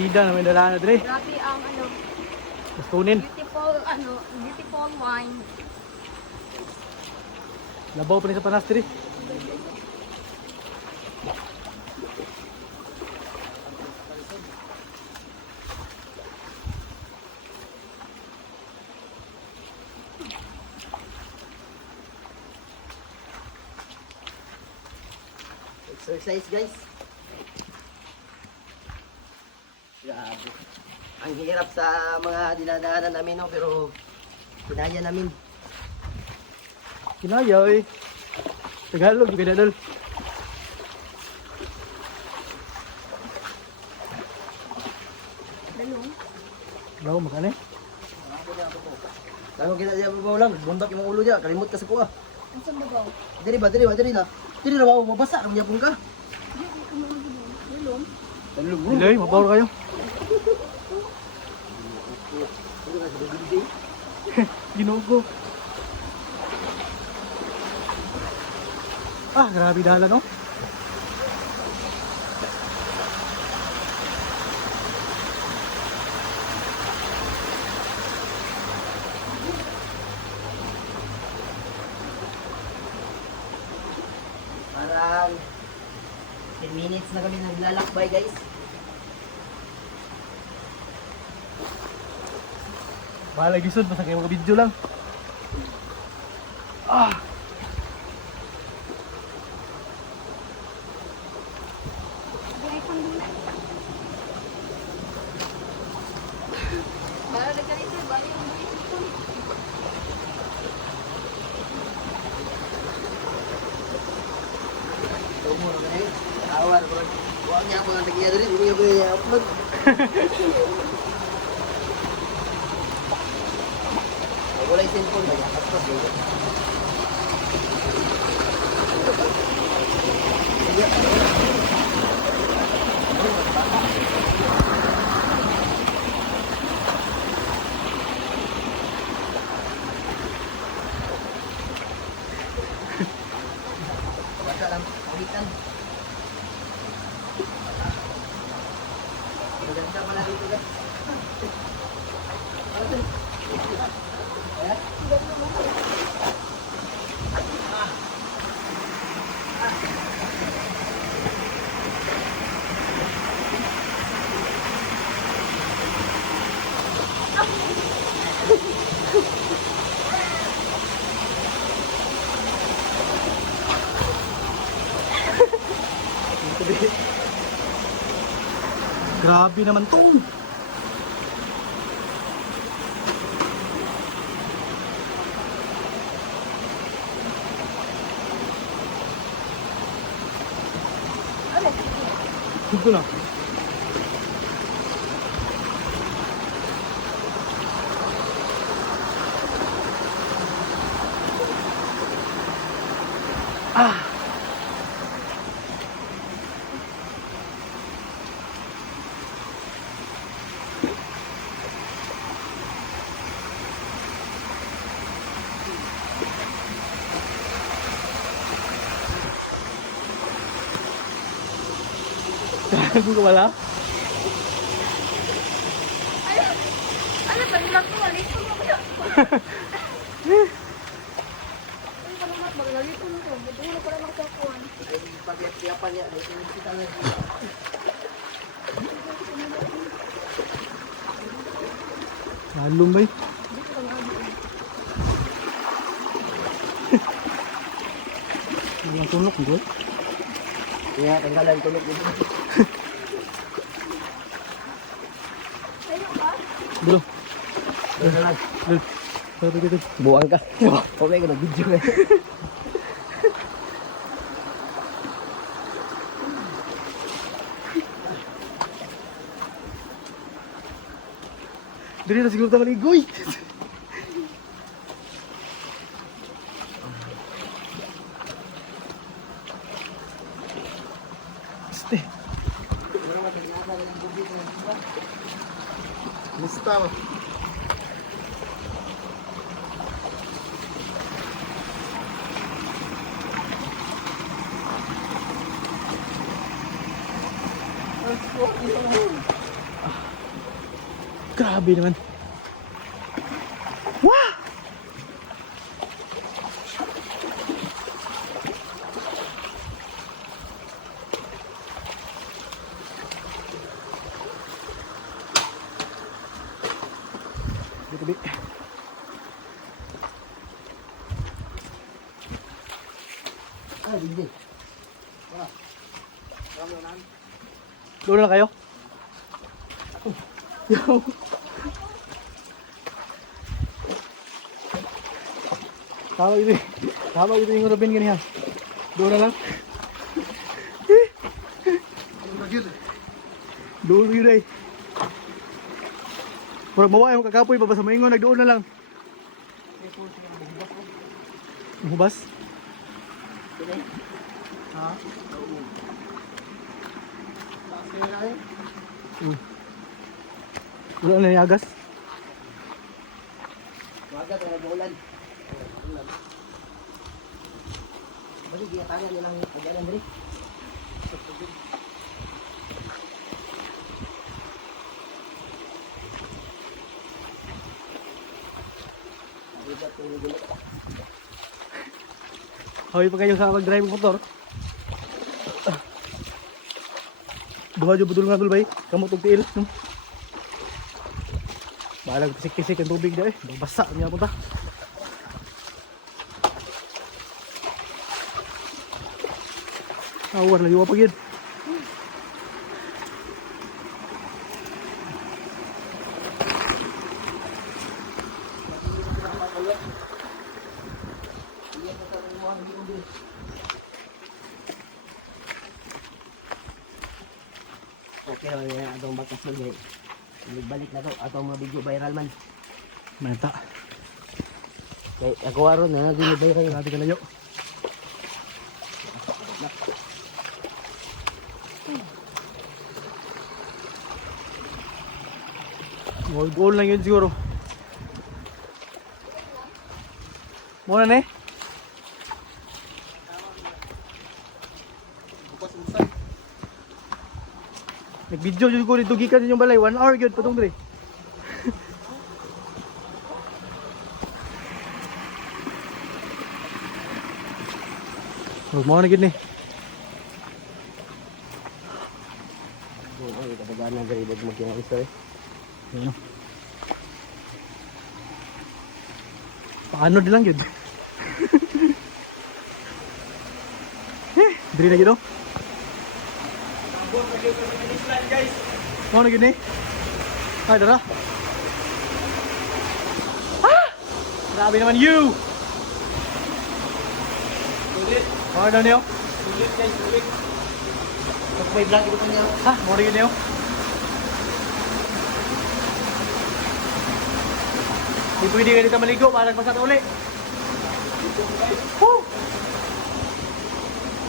Sida na may dala na dre. Grabe ang Gustunin. beautiful wine. Labaw pa rin sa panas dre. Exercise guys. Grabe. Ang hirap sa mga dinadaanan namin no, pero kinaya namin. Kinaya eh. Tagalog juga dadal. Lawa makane. Tango kita siya babaw lang, bundak yung ulo niya, kalimot ka sa kuha. Ang babaw. Diri ba, diri na. Diri na ba, mabasa, ang yapon ka. Dulong. Talog bro. Ilay, mapawar kayo. Ginugo. Ah, grabe dala no. Parang 10 minutes na kami naglalakbay guys. Bahala gisod, basta kayo mga video lang. Ah! Para nagkalito, bali yung buwis ito. Tumo na kayo. Awar bro. Huwag niya ako nang tagiya diri, hindi ko i-upload. Wala yung cellphone ba? Tapos yun. Basta lang, ulitan. Maganda pala dito guys. Grabe naman to. Dito na. Ah. Tago ka wala? Ano ba? Nilang ko, alito mo ko. Ano pa naman? Magalito mo ko. Budulo pala ng kakuan. Ay, pag-iap-iapan niya. Ay, kita na. Halong ba eh? Dito ka nga. Walang tunok hindi. Kaya, tanggalan tulog dito. Sa'yo ba? Bro, Dito na lang. bro. Sabi kita. Buwang ka. Okay ka na video eh. Dili na siguro tayo maligoy. Este. Musta mo? Grabe naman. Wah! Tabi. Ah, hindi. Doon na kayo? Yo. Tama ito yung Robin ganyan. Doon na lang. Doon yun ay. Murag maway mo kakapoy pa ba sa maingon, nagdoon na lang. Mahubas? Ha? Wala na yung agas. Wagat na nag-uulan. Bali, giyatangan nilang pagdalan dali. Hoy pa kayo sa mag-drive ng motor. Buha dyan budol nga dul bay. Kamu tog tiil. Bahalag pisik-pisik ang tubig dyan eh. Basa niya punta. Awar lagi wapag yun. Okay, atong bakas man eh. Balik na to, atong mga video viral man. Manta. Kay ako aron na naging viral. Grabe ka layo. Goal lang yun siguro. Muna na eh. Nag-video dyan ko dito gikan yung balay. 1 hour yun patong dre. Huwag mo na gid ni. Oo, kapag na garibag mo kinakisa eh. Ano? Paano din lang yun? Diri na gino? Mau na gini? Ay, dara. Ah! Grabe naman you! Mau na niyo? May vlog ito niya. Ha? Mau na gini? Hindi pwede ka dito maligo para magsat uli. Woo!